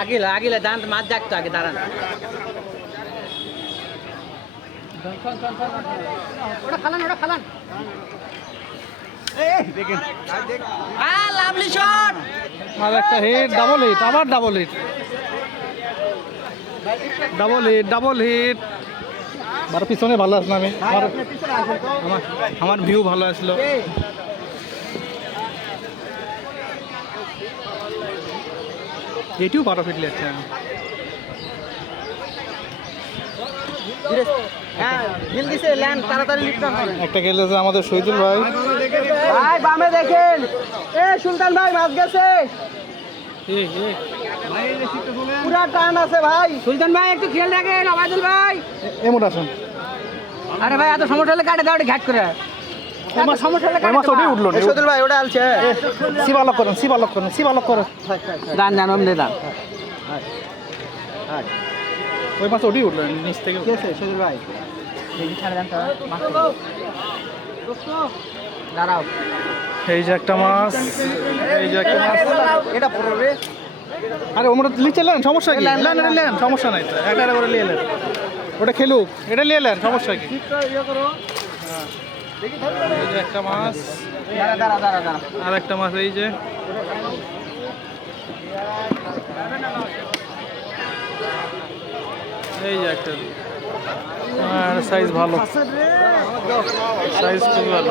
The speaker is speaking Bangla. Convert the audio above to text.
আগিলা দাঁত মাছ জাগতো আগে দাঁড়ান। ওটা ফালান। Lovely shot. আর একটা হিট, ডাবল হিট, আবার ডাবল হিট। বারো পিছনে ভালো আসলো আমি, আমার ভিউ ভালো আসলো। এটিও 12 ফিট লেগেছে। একটা খেলেছে আমাদের শহীদুল ভাই। ভাই বামে দেখেন, সুলতান ভাই মাছ গেছে, পুরা টান আছে ভাই। সুলতান ভাই একটু খেয়াল রাখেন। আবাদুল ভাই এমন আসুন। আরে ভাই এত সমস্যা হলে কাটে দাও, ঘাট করে সমস্যা হলে উঠলো সুলতান ভাই ওটা আলছে। সিবালক করেন। দান অমনে দান। ওই মাছ ওটি উঠলো নিচ থেকে। সুলতান ভাই দাঁড়াও। এই যে একটা মাছ, এটা পড়বে। আরে ওমরা নিচে নেন, সমস্যা কি? নেন, সমস্যা নাই তো, একটা করে নিয়ে নেন। ওটা খেলুক, এটা নিয়ে নেন, সমস্যা কি? এই যে একটা মাছ, দাঁড়া। আর একটা মাছ এই যে। এই যে একটা, আর সাইজ ভালো, সাইজ খুব ভালো।